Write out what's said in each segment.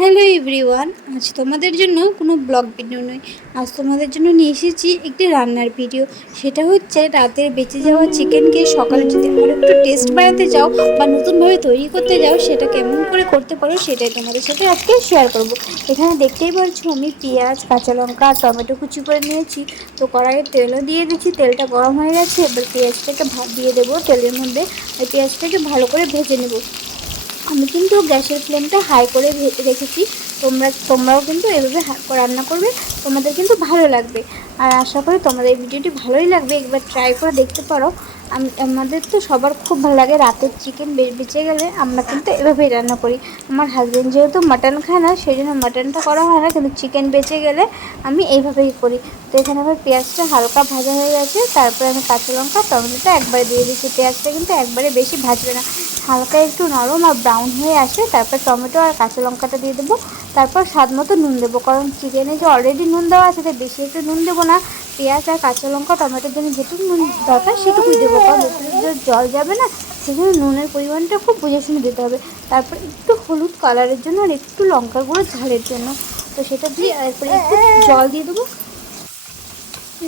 Hello everyone, আজ তোমাদের জন্য কোনো ব্লগ ভিডিও নয়, আজ তোমাদের জন্য নিয়ে এসেছি একটি রান্নার ভিডিও। সেটা হচ্ছে রাতের বেঁচে যাওয়া চিকেনকে সকালে যদি আরও একটু টেস্ট বাড়াতে চাও বা নতুনভাবে তৈরি করতে যাও, সেটা কেমন করে করতে পারো সেটাই তোমাদের সাথে আজকে শেয়ার করব। এখানে দেখতেই পাচ্ছ আমি পেঁয়াজ, কাঁচা লঙ্কা আর টমেটো কুচি করে নিয়েছি। তো কড়াইয়ে তেলও দিয়ে দিচ্ছি, তেলটা গরম হয়ে গেছে। এবার পেঁয়াজটাকে দিয়ে দেবো তেলের মধ্যে, আর পেঁয়াজটাকে ভালো করে ভেজে নেব। আমি কিন্তু গ্যাসের ফ্লেমটা হাই করে রেখেছি। তোমরাও কিন্তু এভাবে রান্না করবে, তোমাদের কিন্তু ভালো লাগবে। আর আশা করি তোমাদের এই ভিডিওটি ভালোই লাগবে, একবার ট্রাই করে দেখতে পারো। আমাদের তো সবার খুব ভালো লাগে, রাতের চিকেন বেঁচে গেলে আমরা কিন্তু এভাবেই রান্না করি। আমার হাজব্যান্ড যেহেতু মাটন খায় না, সেই জন্য মাটনটা করা হয় না, কিন্তু চিকেন বেঁচে গেলে আমি এইভাবেই করি। তো এখানে আবার পেঁয়াজটা হালকা ভাজা হয়ে গেছে, তারপরে আমি কাঁচা লঙ্কা টমেটোটা একবারে দিয়ে দিচ্ছি। পেঁয়াজটা কিন্তু একবারে বেশি ভাজবে না, হালকা একটু নরম আর ব্রাউন হয়ে আসে, তারপর টমেটো আর কাঁচা লঙ্কাটা দিয়ে দেবো। তারপর স্বাদ মতো নুন দেবো, কারণ চিকেনে যে অলরেডি নুন দেওয়া আছে তাই বেশি একটু নুন দেবো না। পেঁয়াজ আর কাঁচা লঙ্কা টমেটোর জন্য যেটুকু নুন দরকার সেটুকুই দেবো, কারণ এতে জল যাবে না, সেই জন্য নুনের পরিমাণটা খুব বুঝে শুনে দিতে হবে। তারপর একটু হলুদ কালারের জন্য আর একটু লঙ্কার গুঁড়ো ঝালের জন্য, তো সেটা দিয়ে এরপরে একটু জল দিয়ে দেবো।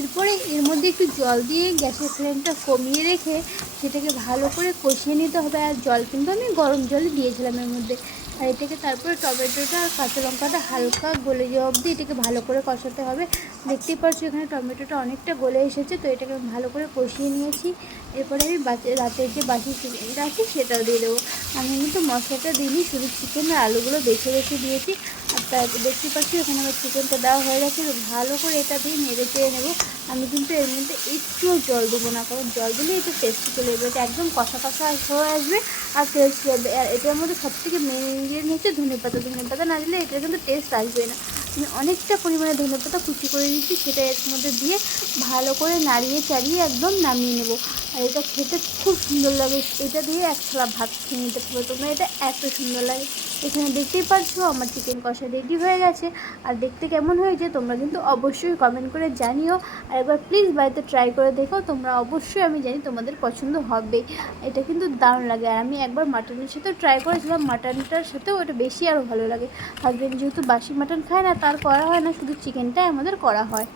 এরপরে এর মধ্যে একটু জল দিয়ে গ্যাসের ফ্লেমটা কমিয়ে রেখে সেটাকে ভালো করে কষিয়ে নিতে হবে। আর জল কিন্তু আমি গরম জলে দিয়েছিলাম এর মধ্যে। আর এটাকে তারপরে টমেটোটা আর কাঁচা লঙ্কাটা হালকা গলে যাওয়া অবধি এটাকে ভালো করে কষাতে হবে। দেখতেই পাচ্ছি এখানে টমেটোটা অনেকটা গলে এসেছে, তো এটাকে ভালো করে কষিয়ে নিয়েছি। এরপরে আমি রাতের যে বাকি চিকেনটা আছে সেটাও দিয়ে দেবো। আমি কিন্তু মশলাটা দিইনি, শুধু চিকেন আর আলুগুলো বেছে দিয়েছি। আর দেখতে পাচ্ছি এখানে আমার চিকেনটা দেওয়া হয়ে গেছে। ভালো করে এটা দিয়ে নেড়ে চেড়ে নেবো। আমি কিন্তু এর মধ্যে একটুও জল দেবো না, কারণ জল দিলে এটা টেস্টি চলে যাবে, এটা একদম কষা হয়ে আসবে আর টেস্ট হবে। আর এটার মধ্যে সবথেকে মেন ইনগ্রিডিয়েন্ট হচ্ছে ধনেপাতা না দিলে এটা কিন্তু টেস্ট আসবে না। আমি অনেকটা পরিমাণে ধনেপাতা কুচি করে দিচ্ছি, সেটা এর মধ্যে দিয়ে ভালো করে নাড়িয়ে চাড়িয়ে একদম নামিয়ে নেবো। আর এটা খেতে খুব সুন্দর লাগে, এটা দিয়ে এক থালা ভাত খেয়ে নিতে পারো তোমরা, এটা এত সুন্দর লাগে। এখানে দেখতেই পাচ্ছ আমার চিকেন কষা রেডি হয়ে গেছে। আর দেখতে কেমন হয়েছে তোমরা কিন্তু অবশ্যই কমেন্ট করে জানিও। আর একবার প্লিজ বাড়িতে ট্রাই করে দেখো, তোমরা অবশ্যই, আমি জানি তোমাদের পছন্দ হবে। এটা কিন্তু দারুণ লাগে। আর আমি একবার মাটনের সাথেও ট্রাই করেছিলাম, মাটনটার সাথেও ওটা বেশি আরও ভালো লাগে। হাজব্যান্ড যেহেতু বাসি মাটন খায় না, তার করা হয় না, শুধু চিকেনটাই আমাদের করা হয়।